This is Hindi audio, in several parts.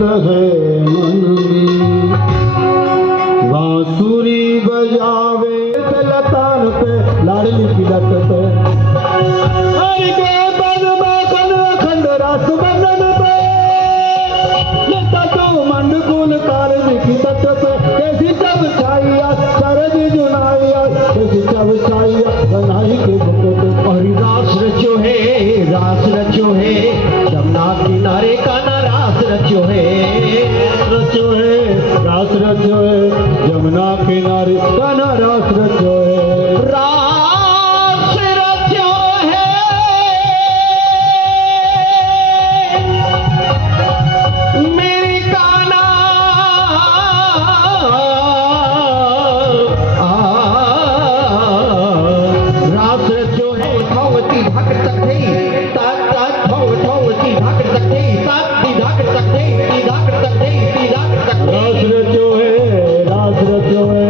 लत है मन में। बांसुरी बजावे लतान पे लाडली की लत पे, हरि के पद में कन अखंड रस बंधन पे, लता तो मंडकुल ताल की तट पे, कैसी जब छाइया सरद जुनाइया, कैसी जब छाइया बनाई के बुकट। और रास रचो है जमुना किनारे का ना रास रचो है, रचो है रास रचो है जमुना किनारे का ना रास रचो है। रास रचो है मेरी काना रास रचो है भगवती भाकर तक गई तात भगवती भाकर तक गई तात दी धाकर तक गई दी धाकर तक गई दी धाकर तक रास रचो है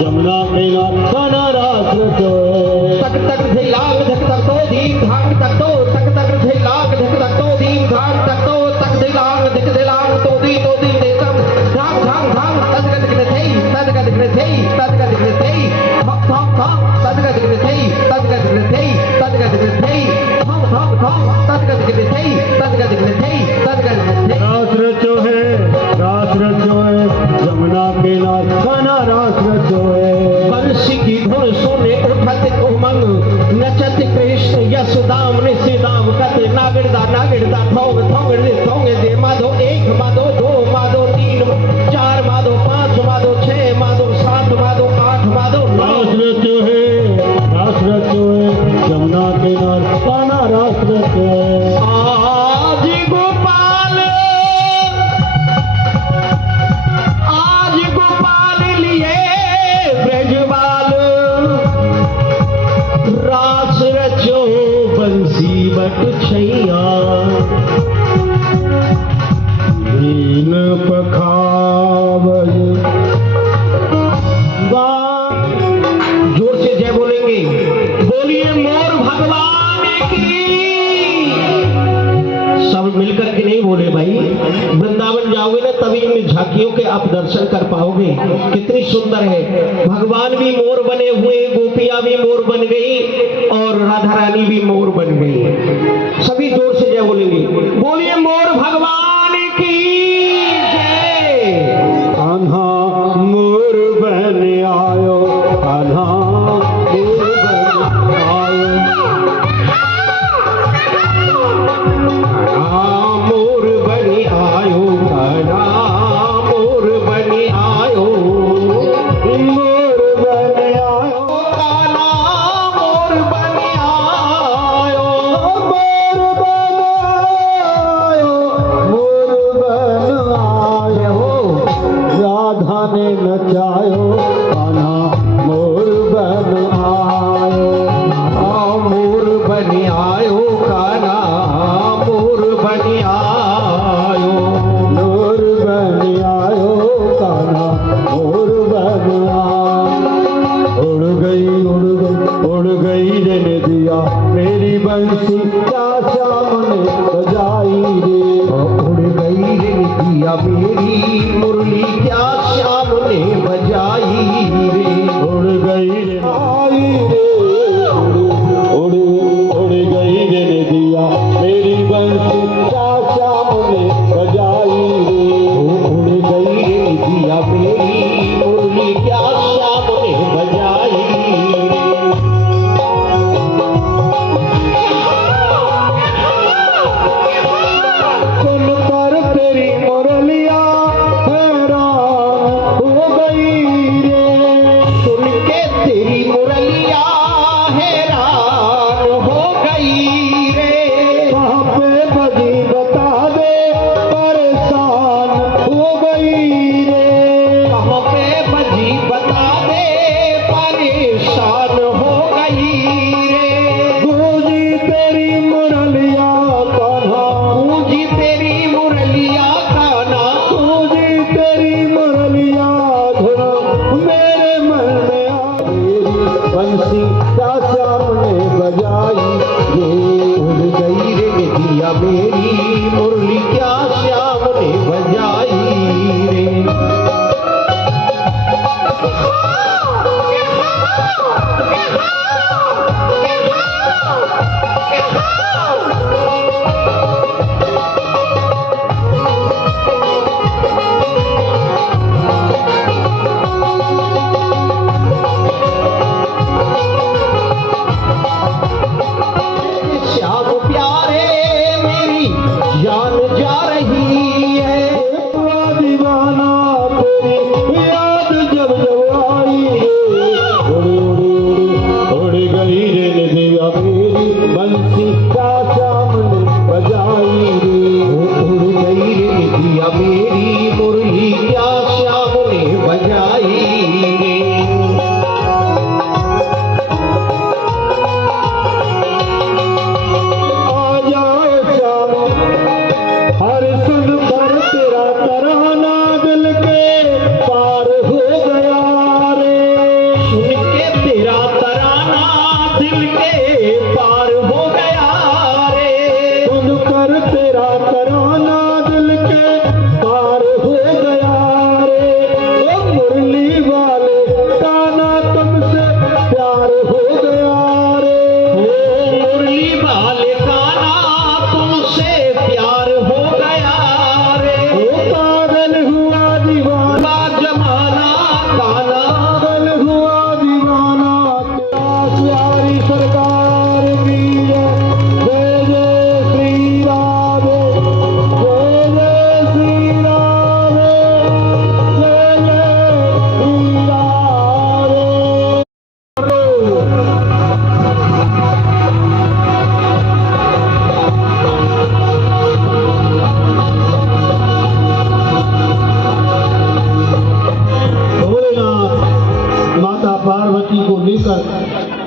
जमुना किनारे का ना रास रचो है। तक तक थे लाग धक तक तो दीन धाक तक तो तक तक थे लाग धक तक तो दीन धाक तक तो तक थे लाग धक थे लाग तो दी दे सब धाम धाम धाम तद का दिखने थे तद का दिखने थे तद का दिखने थे धाम धाम धाम तद का दिखने थे तद का दिखने थे तद का दिखने थे धाम धाम धाम तद का दिखने थे तद का दिखने थे तद का दिखने थे। रास रचो है जमुना किनारे का ना रास रचो है। बंसी की धुन सोने उठत उमंग नचत कृष्ण यशोदाम निशिदाम कते नागड़दा ठोंग ठोंग दे माधो एक माधो दो माधो तीन चार माधो पांच माधो छह माधो सात माधो आठ माधो नौ। रास रचो है जमुना किनारे का ना रास रचो है। आज गोपाल लिए ब्रजवाल रास रचो बंसी बट छैया दीन पखावज जोर से जय बोलेंगे, बोलिए मोर भगवान की। सब मिलकर के नहीं बोले भाई, वृंदावन जाओगे ना तभी इन झांकियों के आप दर्शन कर पाओगे। कितनी सुंदर है, भगवान भी मोर बने हुए, गोपियां भी मोर बन गई और राधा रानी भी मोर बन गई। सभी जोर से जय बोलेंगे, बोलिए मोर भगवान की जय। कान्हा मोर बन आयो, कान्हा मोर बन आयो, मोर बनी आयो कान्हा मोर बनी आयो, मोर बन आयो, कान्हा मोर बनी आयो, मोर बन आयो, मोर बन आयो। राधा ने नचायो कान्हा मोर बन आयो, मोर बनी आयो कान्हा मोर बनी आयो, मोर बन आयो कान्हा मोर बन आयो। उड़ गई रे नदिया मेरी बंसी क्या श्याम ने बजाई रे। उड़ गई रे दिया मेरी मुरली क्या श्याम ने बजाई रे। उड़ गई रे आई रे, उड़ गई रे नदिया मेरी बंसी क्या श्याम ने बजाई रे। उड़ गई रे दिया मेरी मुरली क्या श्याम ने बजाई रे। सुन कर तेरी मुरलिया हैरान हो गई रे। सुन के तेरी मुरलिया हैरान हो गई रे। कहाँ पे बजी बता दे परेशान हो गई रे। कहाँ पे बजी बता दे परेशान हो गई रे। गूंजी तेरी मुरलिया कान्हा, गूंजी तेरी मुरलिया कान्हा, गूंजी तेरी मुरलिया धुन मेरे मन में आ। तेरी बंसी क्या श्याम ने बजाई रे। उड़ गई रे दिया मेरी मुरली क्या श्याम ने बजाई बंसी क्या श्याम ने बजाई रे। उड़ गई रे निधिया मेरी मुरली क्या श्याम ने बजाई रे। आ जाए श्याम हर सुन कर तेरा तराना दिल के पार हो गया रे। सुन के तेरा तराना दिल के पार हो गया रे। सुन कर तेरा तराना दिल के पार हो गया रे। ओ मुरली वाले गाना तुमसे प्यार हो गया रे। ओ मुरली वाले गाना तुमसे प्यार हो गया रे। ओ पागल हुआ दीवाना, का जमाना काला पागल हुआ दीवाना, तेरा प्यारी सरकार की जय जय श्री राम, जय जय श्री राम, जय जय श्री राम। भोलेनाथ माता पार्वती को लेकर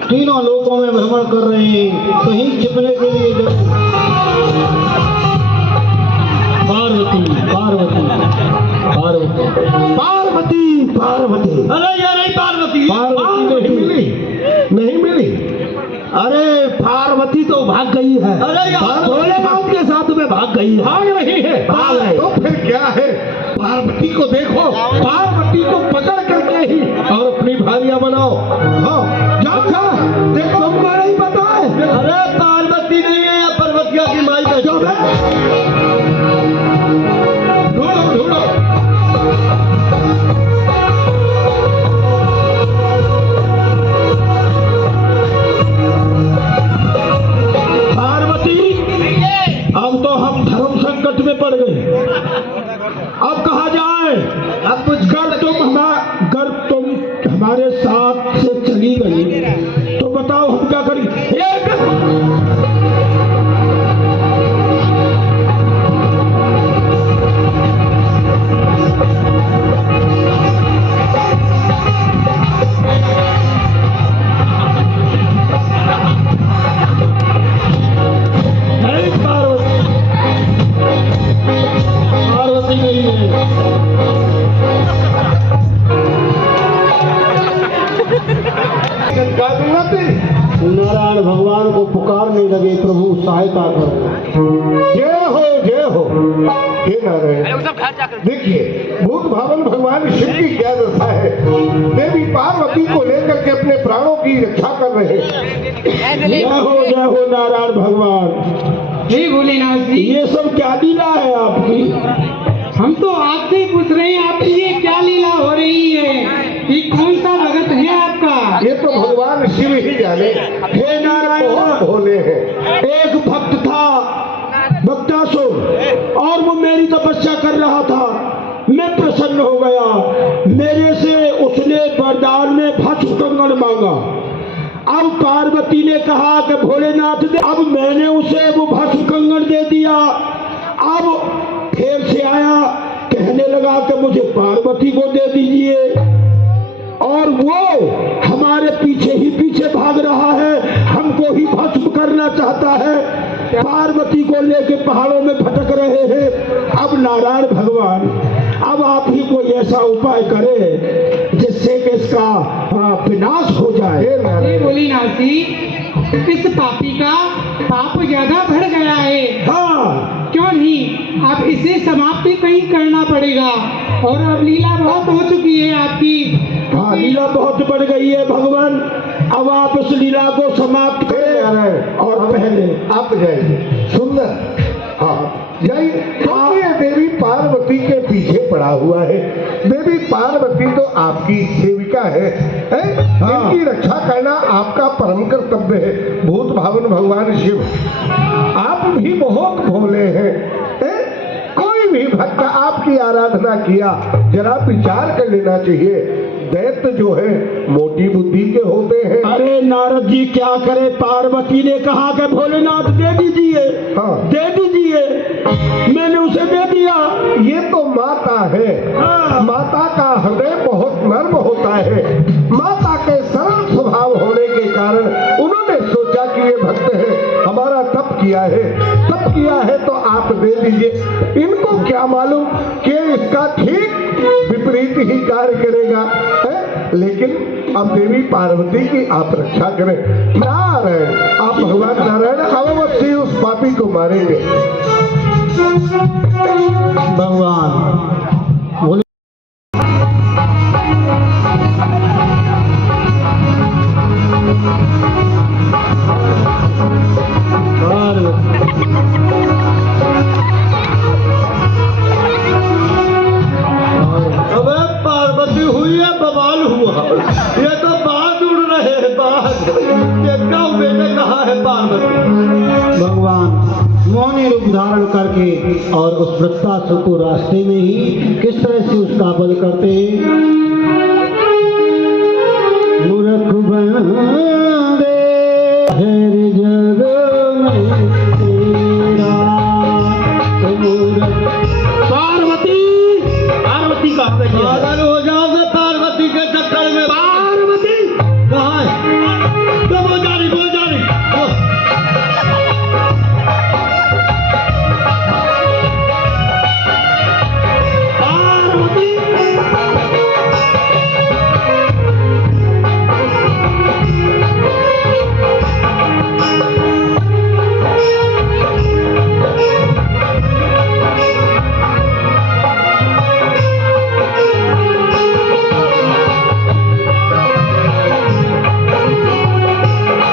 तीनों लोकों में भ्रमण कर रहे हैं, कहीं छिपने के लिए पार्वती पार्वती पार्वती पार्वती पार्वती। अरे यार नहीं पार्वती पार्वती नहीं मिली, नहीं मिली। अरे पार्वती तो भाग गई है। अरे यार भोलेनाथ के साथ में भाग गई है। भाग रही है। भाग रही। तो फिर क्या है, पार्वती को देखो, पार्वती को पकड़ करके ही और अपनी भारियां बनाओ। हाँ जाओ जा, देखो तुमको नहीं पता है? अरे पार्वती नहीं है, पर्वतिया की माई का जो है ढूंढो ढूंढो। पार्वती, अब तो हम धर्म संकट में पड़ गए। अब कहा जाए? अब कुछ अगर तुम हमारे साथ से चली गई तो बताओ हम क्या करें? नहीं पार्वती, पार्वती नहीं है। गा दूंगा तेरी। नारायण भगवान को पुकारने लगे, प्रभु सहायता करो। जय हो जय हो। हे नारायण, देखिए भूत भावन भगवान शिव की क्या दशा है। देवी पार्वती को लेकर के अपने प्राणों की रक्षा कर रहे हैं। जय हो नारायण भगवान। हे भोलेनाथ जी, ये सब क्या लीला है आपकी? हम तो आपसे ही पूछ रहे हैं आपकी ये क्या लीला हो रही है? ये कौन सा भगत है आपका? ये तो भगवान शिव ही जाने। हे नारायण, बहुत भोले हैं। एक भक्त था भक्तासुर, और वो मेरी तपस्या कर रहा था। मैं प्रसन्न हो गया, मेरे से उसने वरदान में भस्म कंगन मांगा। अब पार्वती ने कहा कि भोलेनाथ दे। अब मैंने उसे वो भस्म कंगन दे दिया। अब फिर से आया, कहने लगा कि मुझे पार्वती को दे दीजिए, और वो हमारे पीछे ही पीछे भाग रहा है, हमको ही भस्म करना चाहता है। पार्वती को लेके पहाड़ों में भटक रहे हैं। अब नारायण भगवान, अब आप ही कोई ऐसा उपाय करें जिससे कि इसका विनाश हो जाए। हे भोलेनाथ जी, इस पापी का पाप ज्यादा बढ़ गया है। हाँ, क्यों नहीं, अब इसे समाप्ति कहीं करना पड़ेगा। और अब लीला बहुत हो चुकी है आपकी। हाँ, लीला बहुत बढ़ गई है भगवान। अब आप इस लीला को समाप्त करें, और पहले आप जाइए। सुंदर, हाँ जाइए। क्योंकि ये देवी पार्वती के पीछे पड़ा हुआ है। देवी पार्वती तो आपकी सेविका है? हाँ। इनकी रक्षा करना आपका परम कर्तव्य है। भूत भावन भगवान शिव, आप भी बहुत भोले हैं। कोई भी भक्त आपकी आराधना किया, जरा विचार कर लेना चाहिए। दैत्य जो है मोटी बुद्धि के होते हैं। अरे नारद जी क्या करे, पार्वती ने कहा कि भोलेनाथ दे दीजिए, हाँ। दे दीजिए, मैंने उसे दे दिया। ये तो माता है, हाँ। माता का हृदय बहुत नर्म होता है। माता के सरल स्वभाव होने के कारण उन्होंने सोचा कि ये भक्त है, हमारा तप किया है तो आप दे दीजिए। इनको क्या मालूम कि इसका ठीक विपरीत ही कार्य करेगा है? लेकिन अब देवी पार्वती की आप रक्षा करें। नारायण, आप भगवान नारायण अवश्य उस पापी को मारेंगे। भगवान बोले अबे पार्वती हुई है, बवाल हुआ। ये तो बाज उड़ रहे हैं, बाज। देखा बेटे कहाँ है पार्वती। भगवान मौनी रूप धारण करके और उस वृत्तासुर को रास्ते में ही किस तरह से उसका वध करते हैं। मूर्ख बंदे हर जग में तेरा, तो मूर्ख पार्वती कहाँ गई है? पागल हो जाओगे पार्वती के चक्कर में। पार्वती कहाँ है? तो वो जा रही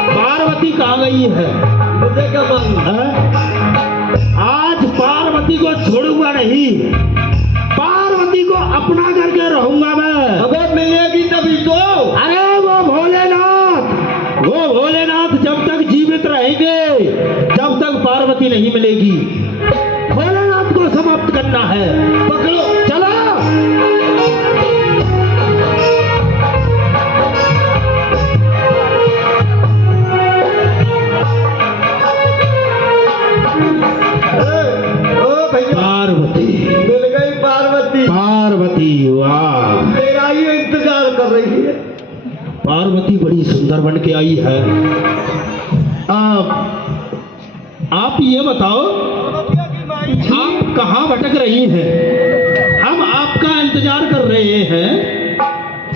पार्वती। कहाँ गई है? मुझे क्या मालूम है? आज पार्वती को छोड़ूंगा नहीं, पार्वती को अपना करके रहूंगा मैं। अबे मिलेगी तभी तो। अरे वो भोलेनाथ जब तक जीवित रहेंगे जब तक पार्वती नहीं मिलेगी। भोलेनाथ को समाप्त करना है। पकड़ो, चलो। पार्वती मिल गई। पार्वती वाह, मेरा ही इंतजार कर रही है। पार्वती बड़ी सुंदर बन के आई है। आप ये बताओ, आप कहाँ भटक रही हैं? हम आपका इंतजार कर रहे हैं।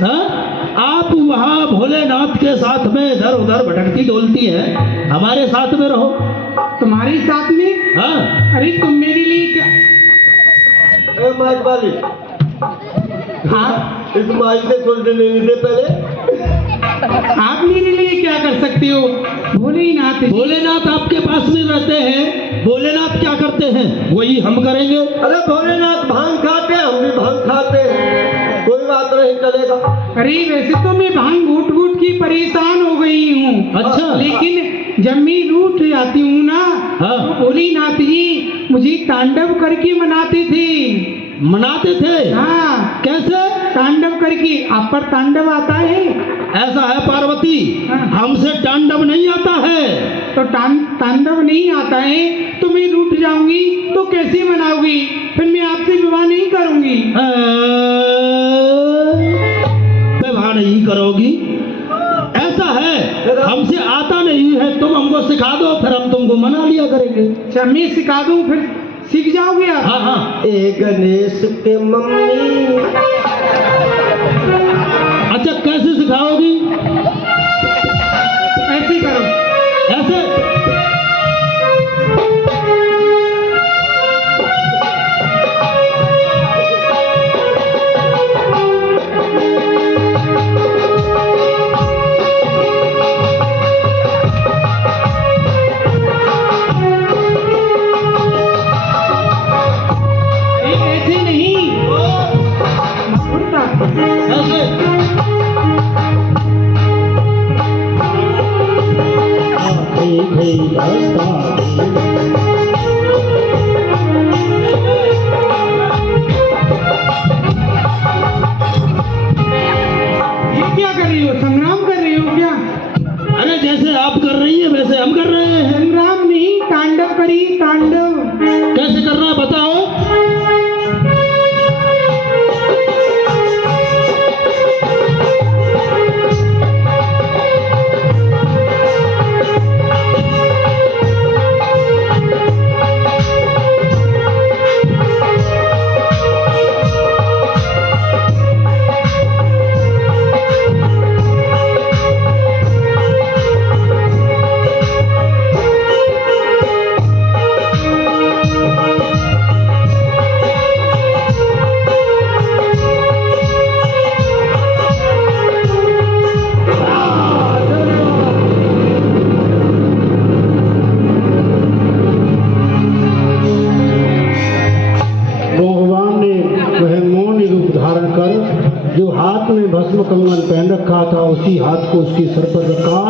हाँ? आप वहाँ भोलेनाथ के साथ में इधर उधर भटकती डोलती हैं, हमारे साथ में रहो। तुम्हारे साथ में? हाँ। अरे तुम मेरे लिए क्या? वाली हाँ, इस माई से सुन लेने दे पहले। आप मेरे लिए क्या कर सकते हो? भोलेनाथ जी। भोलेनाथ आपके पास में रहते हैं। भोलेनाथ क्या करते हैं वही हम करेंगे। अरे भोलेनाथ भांग खाते हैं, हम भी भांग खाते हैं, कोई बात नहीं, चलेगा। अरे वैसे तो मैं भांग घूट घूट की परेशान हो गई हूँ। अच्छा। लेकिन जब मैं रूठ जाती हूँ ना, हाँ। तो भोलेनाथ जी मुझे तांडव करके मनाते थे। हाँ। कैसे तांडव करके? आप पर तांडव आता है? ऐसा है पार्वती, हाँ। हमसे तांडव नहीं आता है। तो तांडव नहीं आता है तो मैं रूठ जाऊंगी तो कैसे मनाऊंगी? फिर मैं आपसे विवाह नहीं करूंगी। विवाह नहीं करोगी? ऐसा है, हमसे आता नहीं है, तुम हमको सिखा दो, फिर हम तुमको मना लिया करेंगे। अच्छा, मैं सिखा दूं फिर सीख जाओगे आप? हाँ हाँ। ए गणेश के मम्मी। अच्छा, कैसे सिखाओगी? ऐसे करो। ऐसे? ऐसे नहीं। जैसे आप कर रही है वैसे हम कर रहे हैं। संग्राम नहीं, तांडव करिए, तांडव। कैसे करना है बताओ। जो हाथ में भस्म कंगन पहन रखा था उसी हाथ को उसके सर पर रखा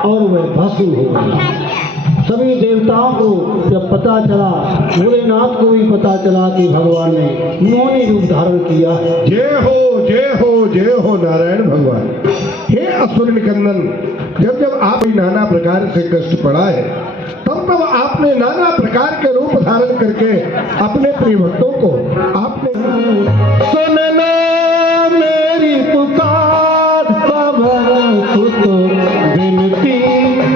और वह भस्म हो गया। सभी देवताओं को जब पता चला, भोलेनाथ को भी पता चला कि भगवान ने मोहनी रूप धारण किया है। जय हो जय हो जय हो नारायण भगवान। हे असुर निकंदन, जब जब आप नाना प्रकार से कष्ट पड़ा है तब तब आपने नाना प्रकार के रूप धारण करके अपने प्रिय भक्तों को आपने सुनना मेरी पुकार, पवन सुत विनती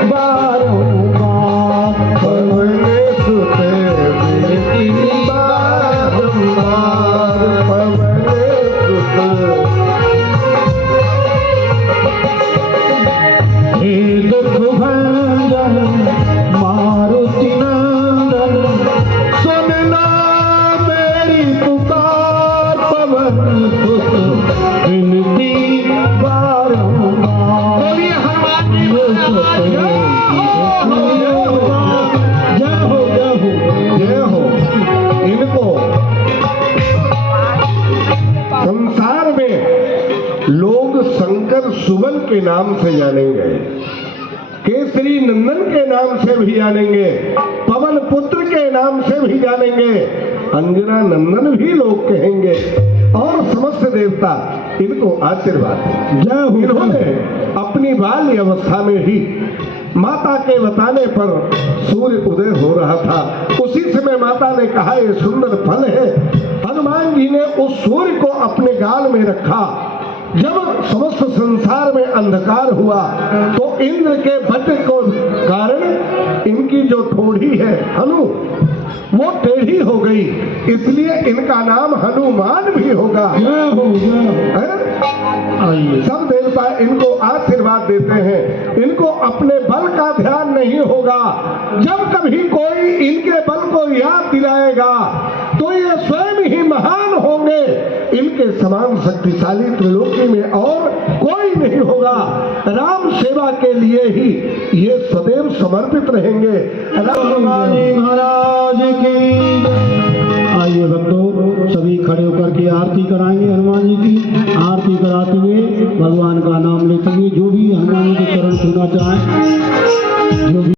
बारंबार, पवन सुत विनती बारंबार, पवन सुत। हे दुख भंजन मारुति नंदन, सुनना मेरी पुकार, पवन सुत विनती बारंबार। जय हो जय हो जय हो। इनको संसार में लोग शंकर सुवन के नाम से जानेंगे, केसरी नंदन के नाम से भी जानेंगे, पवन पुत्र के नाम से भी जानेंगे, अंजना नंदन भी लोग कहेंगे और समस्त देवता इनको आशीर्वाद। जय हो। इन्होंने अपनी बाल्य अवस्था में ही माता के बताने पर सूर्य उदय हो रहा था, उसी समय माता ने कहा ये सुंदर फल है। हनुमान जी ने उस सूर्य को अपने गाल में रखा। जब समस्त संसार में अंधकार हुआ तो इंद्र के वज्र को कारण इनकी जो ठोड़ी है हनु, वो टेढ़ी हो गई, इसलिए इनका नाम हनुमान भी होगा। सब देवता इनको आशीर्वाद देते हैं। इनको अपने बल का ध्यान नहीं होगा। जब कभी कोई इनके बल को याद दिलाएगा तो ये स्वयं ही महान होंगे। इनके समान शक्तिशाली त्रिलोकी में और कोई नहीं होगा। राम सेवा के लिए ही ये सदैव समर्पित रहेंगे। हनुमान जी महाराज की। आइए भक्तों, सभी खड़े होकर के आरती कराएंगे हनुमान जी की। आरती कराते हुए भगवान का नाम लेते हुए जो भी हनुमान जी के चरण छूना चाहे, जो भी